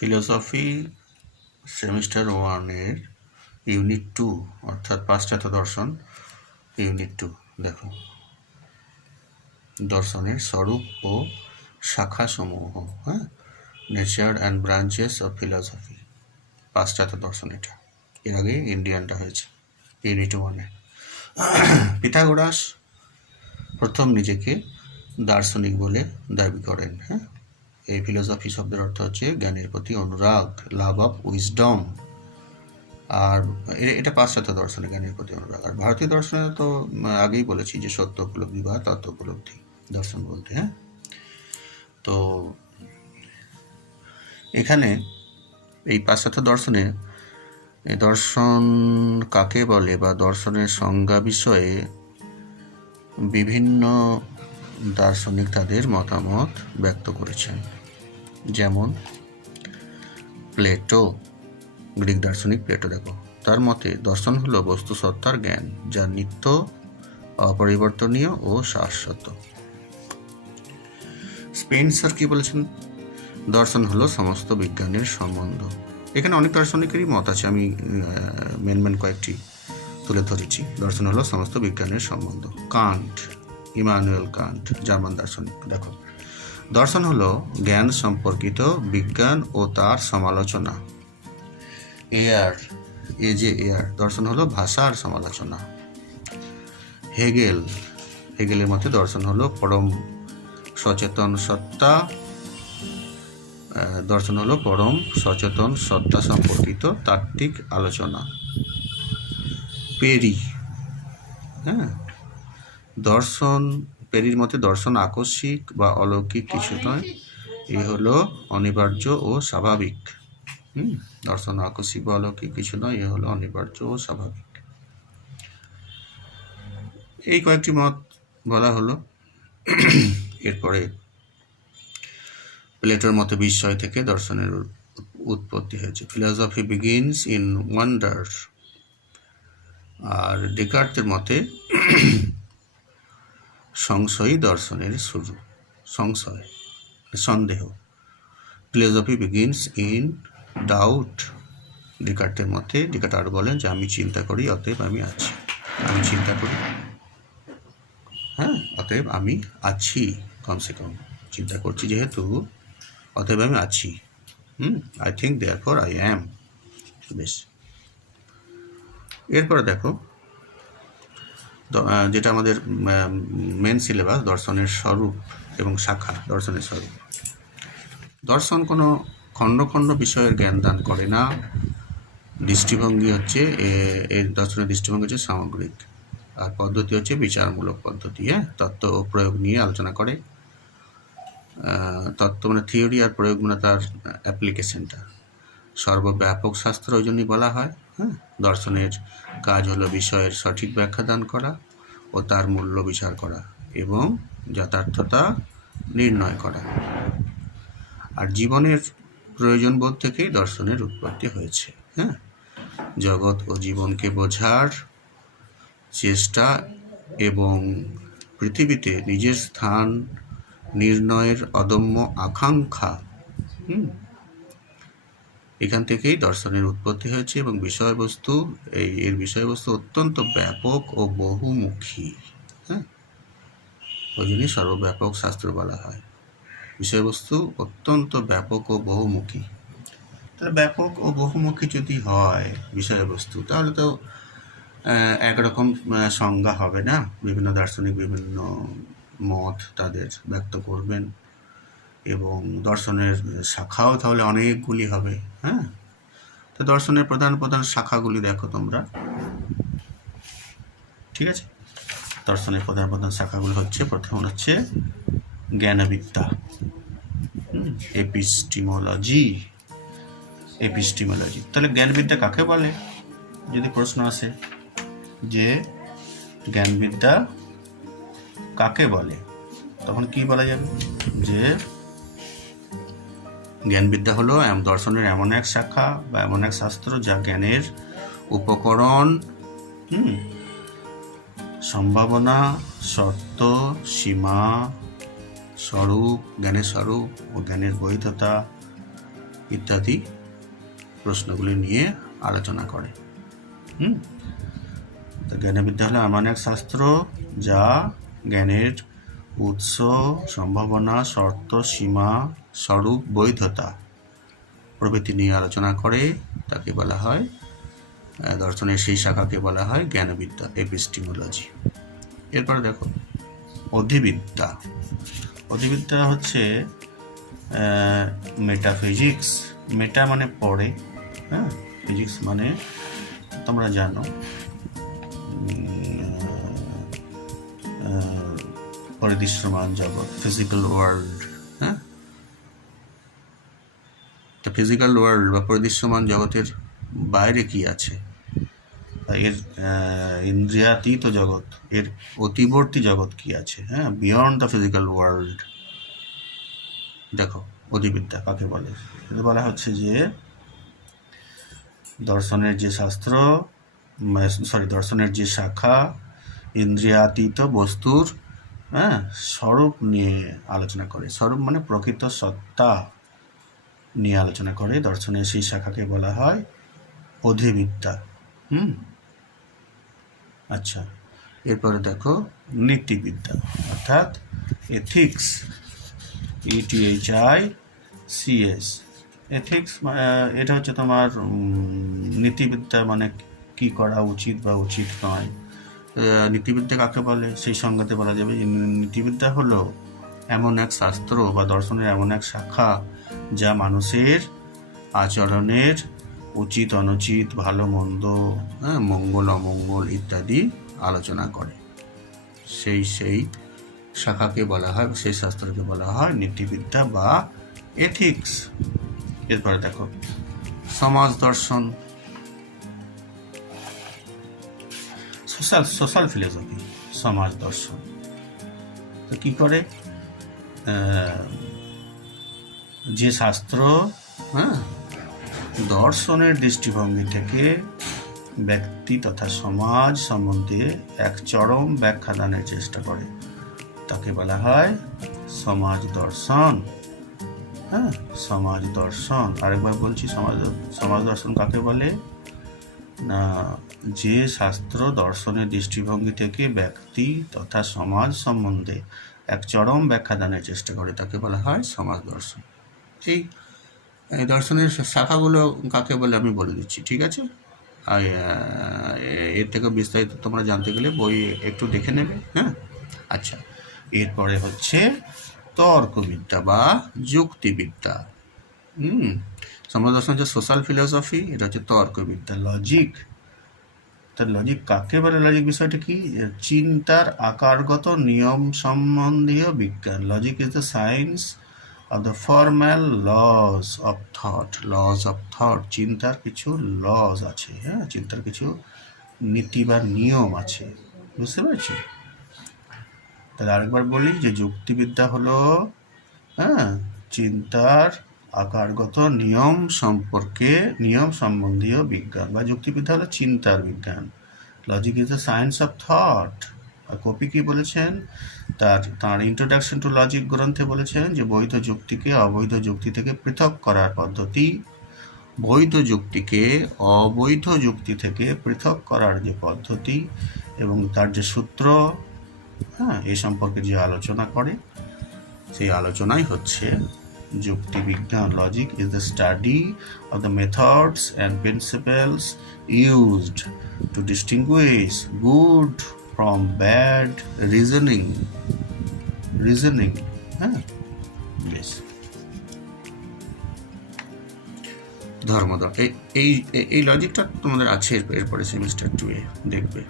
Philosophy semester ওয়ানের unit two, অর্থাৎ পাশ্চাত্য দর্শন ইউনিট টু, দেখো। দর্শনের স্বরূপ ও শাখাসমূহ হ্যাঁ? Nature and branches of philosophy পাশ্চাত্য দর্শন এটা। এর আগে ইন্ডিয়ানটা হয়েছে, ইউনিট ওয়ানে। পিথাগোরাস প্রথম নিজেকে দার্শনিক বলে দাবি করেন হ্যাঁ? এই ফিলোসফি শব্দের অর্থ হচ্ছে জ্ঞানের প্রতি অনুরাগ লাভ অফ উইজডম আর এটা পাশ্চাত্য দর্শনে জ্ঞানের প্রতি অনুরাগ। আর ভারতীয় দর্শনে তো আগেই বলেছি যে সত্য উপলব্ধি বা তত্ত্ব উপলব্ধি। দর্শন বলতে হ্যাঁ? তো এখানে এই পাশ্চাত্য দর্শনে দর্শন কাকে বলে বা দর্শনের সংজ্ঞা বিষয়ে বিভিন্ন দার্শনিক তাদের মতামত ব্যক্ত করেছেন। যেমন প্লেটো, গ্রিক দার্শনিক প্লেটো, দেখো। তার মতে দর্শন হল বস্তু সত্তার জ্ঞান, যা নিত্য, অপরিবর্তনীয় ও শাশ্বত। স্পেন্সার কি বলেছেন? দর্শন হলো সমস্ত বিজ্ঞানের সম্বন্ধ। এখানে অনেক দার্শনিকেরই মত আছে, আমি মেন মেন কয়েকটি তুলে ধরেছি। দর্শন হলো সমস্ত বিজ্ঞানের সম্বন্ধ। কান্ট, ইমানুয়েল কান্ট, জার্মান দার্শনিক, দেখো। দর্শন হলো জ্ঞান সম্পর্কিত বিজ্ঞান ও তার সমালোচনা। এয়ার এ যে এয়ার দর্শন হলো ভাষার সমালোচনা। হেগেল, হেগেলের মতে দর্শন হলো পরম সচেতন সত্তা। দর্শন হলো পরম সচেতন সত্তা সম্পর্কিত তাত্ত্বিক আলোচনা। পেরি হ্যাঁ? দর্শন পেরির মতে দর্শন আকস্মিক বা অলৌকিক কিছু নয়। এ হলো অনিবার্য ও স্বাভাবিক। হুম? দর্শন আকস্মিক বা অলৌকিক কিছু নয়, এ হলো অনিবার্য ও স্বাভাবিক। এই কয়েকটি মত বলা হলো। এরপরে প্লেটোর মতে বিস্ময় থেকে দর্শনের উৎপত্তি হয়েছে। ফিলোসফি বিগিনস ইন ওয়ান্ডার আর ডেকার্টের মতে সংশয়ী দর্শনের শুরু সংশয় সন্দেহ। ফিলোসফি বিগিনস ইন ডাউট ডেকার্টের মতে, ডেকার্ট আর বলেন যে, আমি চিন্তা করি, অতএব আমি আছি। আমি চিন্তা করি। হ্যাঁ অতএব আমি আছি, কমসে কম। চিন্তা করছি যেহেতু, অতএব আমি আছি। হুম I think therefore I am বেশ। এরপরে দেখো যেটা আমাদের মেন সিলেবাস দর্শনের স্বরূপ এবং শাখা, দর্শনের স্বরূপ। দর্শন কোনো খণ্ড খণ্ড বিষয়ের জ্ঞান দান করে না। দৃষ্টিভঙ্গি হচ্ছে এর দর্শনের দৃষ্টিভঙ্গি হচ্ছে সামগ্রিক। আর পদ্ধতি হচ্ছে বিচারমূলক পদ্ধতি হ্যাঁ? তত্ত্ব ও প্রয়োগ নিয়ে আলোচনা করে। তত্ত্ব মানে থিওরি আর প্রয়োগ মানে তার অ্যাপ্লিকেশনটা সর্বব্যাপক শাস্ত্র ওই জন্যই বলা হয় হ্যাঁ? দর্শনের কাজ হলো বিষয়ের সঠিক ব্যাখ্যা দান করা ও তার মূল্য বিচার করা এবং যথার্থতা নির্ণয় করা। আর জীবনের প্রয়োজনবোধ থেকেই দর্শনের উৎপত্তি হয়েছে হ্যাঁ? জগৎ ও জীবনকে বোঝার চেষ্টা এবং পৃথিবীতে নিজের স্থান নির্ণয়ের অদম্য আকাঙ্ক্ষা, হুম? এখান থেকেই দর্শনের উৎপত্তি হয়েছে এবং বিষয়বস্তু, এই, এর বিষয়বস্তু অত্যন্ত ব্যাপক ও বহুমুখী হ্যাঁ? ওই জন্যই সর্বব্যাপক শাস্ত্র বলা হয়। বিষয়বস্তু অত্যন্ত ব্যাপক ও বহুমুখী। তাহলে ব্যাপক ও বহুমুখী যদি হয় বিষয়বস্তু, তাহলে তো একরকম সংজ্ঞা হবে না। বিভিন্ন দার্শনিক বিভিন্ন মত তাদের ব্যক্ত করবেন। এবং দর্শনের শাখাও তাহলে অনেকগুলি হবে হ্যাঁ? তো দর্শনের প্রধান প্রধান শাখাগুলি দেখো তোমরা। ঠিক আছে? দর্শনের প্রধান প্রধান শাখাগুলি হচ্ছে, প্রথম হচ্ছে জ্ঞানবিদ্যা এপিস্টিমোলজি এপিস্টিমোলজি। তাহলে জ্ঞানবিদ্যা কাকে বলে? যদি প্রশ্ন আসে যে জ্ঞানবিদ্যা কাকে বলে, তখন কি বলা যাবে? যে জ্ঞানবিদ্যা হলো দর্শনের এমন এক শাখা বা এমন এক শাস্ত্র যা জ্ঞানের উপকরণ সম্ভাবনা, শর্ত, সীমা, স্বরূপ, জ্ঞানের স্বরূপ ও জ্ঞানের বৈধতা ইত্যাদি প্রশ্নগুলি নিয়ে আলোচনা করে, হুম। তো জ্ঞানবিদ্যা হলো এমন এক শাস্ত্র যা জ্ঞানের উৎস, সম্ভাবনা, শর্ত, সীমা স্বরূপ বৈধতা। প্রভৃতি নিয়ে আলোচনা করে তাকে বলা হয় দর্শনের সেই শাখাকে বলা হয় জ্ঞানবিদ্যা, এপিস্টিমোলজি। এরপরে দেখো, অধিবিদ্যা। অধিবিদ্যা হচ্ছে মেটাফিজিক্স মেটা মানে পড়ে হ্যাঁ? ফিজিক্স মানে তোমরা জানো। পরিদৃশ্যমান জগৎ ফিজিক্যাল ওয়ার্ল্ড হ্যাঁ তো ফিজিক্যাল ওয়ার্ল্ড বা পরিদৃশ্যমান জগতের বাইরে কি আছে? এর ইন্দ্রিয়াতীত জগৎ, এর অতিবর্তী জগৎ কি আছে? হ্যাঁ বিয়ন্ড দ্য ফিজিক্যাল ওয়ার্ল্ড দেখো, অধিবিদ্যা কাকে বলে? বলা হচ্ছে যে দর্শনের যে শাস্ত্র সরি দর্শনের যে শাখা, ইন্দ্রিয়াতীত বস্তুর হ্যাঁ স্বরূপ নিয়ে আলোচনা করে। স্বরূপ মানে প্রকৃত সত্তা। নিয়ে আলোচনা করে। দর্শনের সেই শাখাকে বলা হয় অধিবিদ্যা হুম? আচ্ছা এরপরে দেখো নীতিবিদ্যা। অর্থাৎ এথিক্স ইটিএইচআই সিএস এথিক্স এটা হচ্ছে তোমার নীতিবিদ্যা মানে কি করা উচিত বা উচিত নয়। নীতিবিদ্যা কাকে বলে? সেই সংজ্ঞাতে বলা যাবে নীতিবিদ্যা হলো এমন এক শাস্ত্র বা দর্শনের এমন এক শাখা যা মানুষের আচরণের উচিত অনুচিত ভালো মন্দ হ্যাঁ, মঙ্গল অমঙ্গল ইত্যাদি আলোচনা করে। সেই সেই শাখাকে বলা হয় সেই শাস্ত্রকে বলা হয় নীতিবিদ্যা বা এথিক্স এরপরে দেখো সমাজ দর্শন। সোশ্যাল সোশ্যাল ফিলোসফি সমাজ দর্শন। তো কি করে? যে শাস্ত্র হ্যাঁ দর্শনের দৃষ্টিভঙ্গি থেকে ব্যক্তি তথা সমাজ সম্বন্ধে এক চরম ব্যাখ্যা দানের চেষ্টা করে। তাকে বলা হয় সমাজ দর্শন। হ্যাঁ সমাজ দর্শন। আরেকবার বলছি, সমাজ সমাজ দর্শন কাকে বলে? না, যে শাস্ত্র দর্শনের দৃষ্টিভঙ্গি থেকে ব্যক্তি তথা সমাজ সম্বন্ধে এক চরম ব্যাখ্যা দানের চেষ্টা করে, তাকে বলা হয় সমাজ দর্শন। এই দর্শনের শাখাগুলো কাকে বলে আমি বলে দিচ্ছি, ঠিক আছে? আর এর থেকে বিস্তারিত তোমরা জানতে গেলে বই একটু দেখে নেবে হ্যাঁ? আচ্ছা এরপরে হচ্ছে তর্কবিদ্যা বা যুক্তিবিদ্যা। হুম সমাজ দর্শন হচ্ছে সোশ্যাল ফিলোসফি এটা হচ্ছে তর্কবিদ্যা লজিক তার লজিক কাকে বলে? লজিক বিষয়টা কি? চিন্তার আকারগত নিয়ম সম্বন্ধীয় বিজ্ঞান। Logic is the science of the formal laws of thought laws of thought চিন্তার কিছু লজ আছে হ্যাঁ? চিন্তার কিছু নীতি বা নিয়ম আছে, বুঝতে পেরেছ? তাহলে আরেকবার বলি যে যুক্তিবিদ্যা হলো হ্যাঁ? চিন্তার আকারগত নিয়ম সম্পর্কে, নিয়ম সম্বন্ধীয় বিজ্ঞান বা যুক্তিবিদ্যা হলো চিন্তার বিজ্ঞান। Logic is the science of thought R Copi কি বলেছেন? তার তার ইন্ট্রোডাকশন টু লজিক গ্রন্থে বলেছেন যে বৈধ যুক্তিকে অবৈধ যুক্তি থেকে পৃথক করার পদ্ধতি, বৈধ যুক্তিকে অবৈধ যুক্তি থেকে পৃথক করার যে পদ্ধতি এবং তার যে সূত্র হ্যাঁ এ সম্পর্কে যে আলোচনা করে, সেই আলোচনাই হচ্ছে যুক্তিবিজ্ঞান logic is the study of the methods and principles used to distinguish good from bad reasoning reasoning হ্যাঁ? বেশ ধর্মদল এই এই লজিকটা তোমাদের আছে এর- এরপরে সেমিস্টার টুয়ে দেখবে।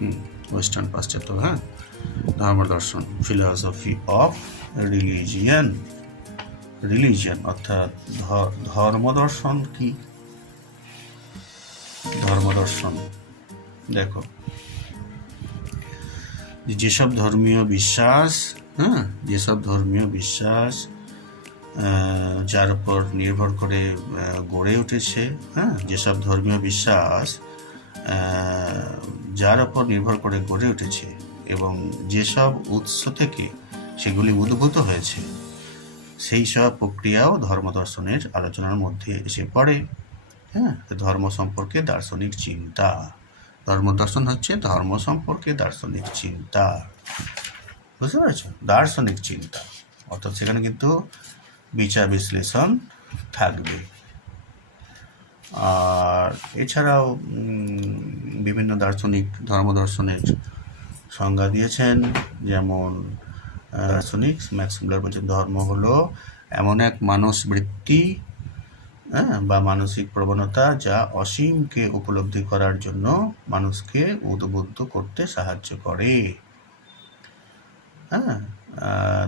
হুম ওয়েস্টার্ন পাশ্চাত্য হ্যাঁ? ধর্ম দর্শন ফিলসফি অফ রিলিজিয়ান রিলিজিয়ান অর্থাৎ ধর্মদর্শন কি? ধর্মদর্শন দেখো যেসব ধর্মীয় বিশ্বাস হ্যাঁ যেসব ধর্মীয় বিশ্বাস যার উপর নির্ভর করে গড়ে উঠেছে হ্যাঁ যেসব ধর্মীয় বিশ্বাস যার উপর নির্ভর করে গড়ে উঠেছে এবং যেসব উৎস থেকে সেগুলি উদ্ভূত হয়েছে, সেই সব প্রক্রিয়াও ধর্ম দর্শনের আলোচনার মধ্যে এসে পড়ে হ্যাঁ ধর্ম সম্পর্কে দার্শনিক চিন্তা। ধর্ম দর্শন হচ্ছে, ধর্ম সম্পর্কে দার্শনিক চিন্তা। বুঝতে পেরেছ দার্শনিক চিন্তা। অর্থাৎ সেখানে কিন্তু বিচার বিশ্লেষণ থাকবে। আর এছাড়াও বিভিন্ন দার্শনিক ধর্ম দর্শনের সংজ্ঞা দিয়েছেন, যেমন দার্শনিক, ম্যাক্স বলছেন, ধর্ম হলো এমন এক মানস বৃত্তি বা মানসিক প্রবণতা যা অসীমকে উপলব্ধি করার জন্য মানুষকে উদ্বুদ্ধ করতে সাহায্য করে। হ্যাঁ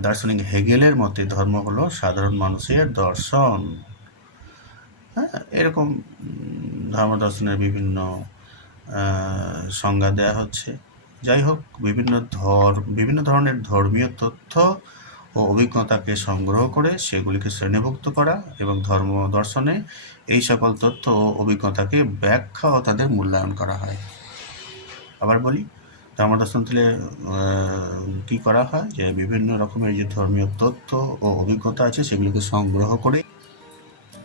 দার্শনিক হেগেলের মতে ধর্ম হলো সাধারণ মানুষের দর্শন। হ্যাঁ এরকম ধর্ম দর্শনের বিভিন্ন সংজ্ঞা দেওয়া হচ্ছে। যাই হোক, বিভিন্ন ধর্ম বিভিন্ন ধরনের ধর্মীয় তথ্য ও অভিজ্ঞতাকে সংগ্রহ করে সেগুলিকে শ্রেণীভুক্ত করা এবং ধর্ম দর্শনে এই সকল তথ্য ও অভিজ্ঞতাকে ব্যাখ্যা ও তাদের মূল্যায়ন করা হয়। আবার বলি ধর্ম দর্শন থেকে কী করা হয় যে বিভিন্ন রকমের যে ধর্মীয় তথ্য ও অভিজ্ঞতা আছে সেগুলিকে সংগ্রহ করে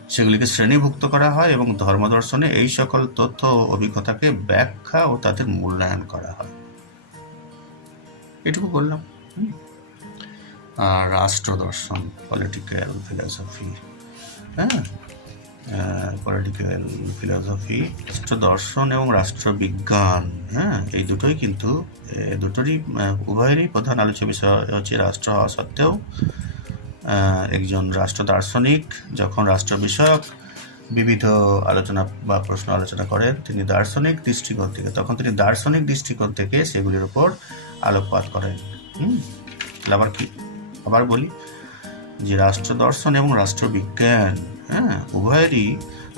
সেগুলিকে শ্রেণীভুক্ত করা হয় এবং ধর্ম দর্শনে এই সকল তথ্য ও অভিজ্ঞতাকে ব্যাখ্যা ও তাদের মূল্যায়ন করা হয়। এটুকু বললাম। রাষ্ট্র দর্শন পলিটিক্যাল ফিলসফি হ্যাঁ? পলিটিক্যাল ফিলসফি রাষ্ট্র দর্শন এবং রাষ্ট্রবিজ্ঞান হ্যাঁ? এই দুটোই কিন্তু দুটোরই উভয়েরই প্রধান আলোচ্য বিষয় হচ্ছে রাষ্ট্র হওয়া সত্ত্বেও একজন রাষ্ট্র দার্শনিক যখন রাষ্ট্র বিষয়ক বিবিধ আলোচনা বা প্রশ্ন আলোচনা করেন, তিনি দার্শনিক দৃষ্টিকোণ থেকে, তখন তিনি দার্শনিক দৃষ্টিকোণ থেকে সেগুলির উপর আলোকপাত করেন। হুম? আবার কি? আবার বলি যে রাষ্ট্র দর্শন এবং রাষ্ট্রবিজ্ঞান হ্যাঁ উভয়েরই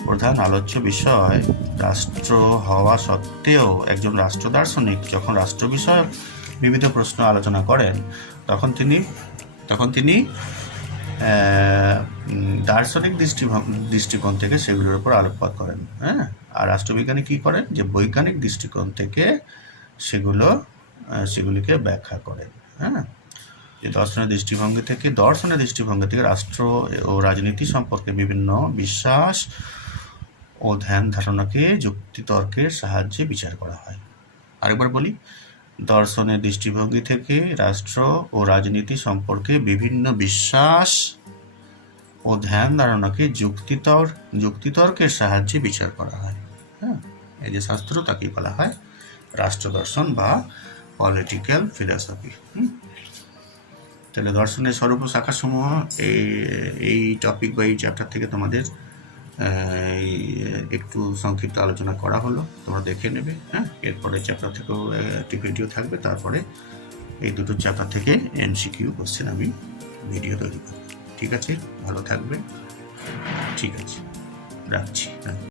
প্রধান আলোচ্য বিষয়। রাষ্ট্র হওয়া সত্ত্বেও একজন রাষ্ট্র দার্শনিক যখন রাষ্ট্র বিষয়ক বিবিধ প্রশ্ন আলোচনা করেন, তখন তিনি তখন তিনি দার্শনিক দৃষ্টিভঙ্গ, দৃষ্টিকোণ থেকে সেগুলোর উপর আলোকপাত করেন হ্যাঁ। আর রাষ্ট্রবিজ্ঞানী কী করেন? যে বৈজ্ঞানিক দৃষ্টিকোণ থেকে সেগুলো সেগুলিকে ব্যাখ্যা করেন হ্যাঁ। যে দর্শনের দৃষ্টিভঙ্গি থেকে, দর্শনের দৃষ্টিভঙ্গি থেকে রাষ্ট্র ও রাজনীতি সম্পর্কে বিভিন্ন বিশ্বাস ও ধ্যান ধারণাকে, যুক্তিতর্কের সাহায্যে বিচার করা হয়। আরেকবার বলি, দর্শনের দৃষ্টিভঙ্গি থেকে রাষ্ট্র ও রাজনীতি সম্পর্কে বিভিন্ন বিশ্বাস ও ধ্যান ধারণাকে যুক্তিতর, যুক্তিতর্কের সাহায্যে বিচার করা হয়। হ্যাঁ এই যে শাস্ত্র তাকে বলা হয় রাষ্ট্র দর্শন বা পলিটিক্যাল ফিলসফি। তাহলে দর্শনের স্বরূপ ও শাখাসমূহ এই এই টপিক বা এই চ্যাপ্টার থেকে তোমাদের একটু সংক্ষিপ্ত আলোচনা করা হলো। তোমরা দেখে নেবে হ্যাঁ? এরপরে চ্যাপ্টার থেকেও একটি ভিডিও থাকবে। তারপরে এই দুটো চ্যাপ্টার থেকে এনসিকিউ কোশ্চেন আমি ভিডিও তৈরি করব। ঠিক আছে? ভালো থাকবে। ঠিক আছে। রাখছি। হ্যাঁ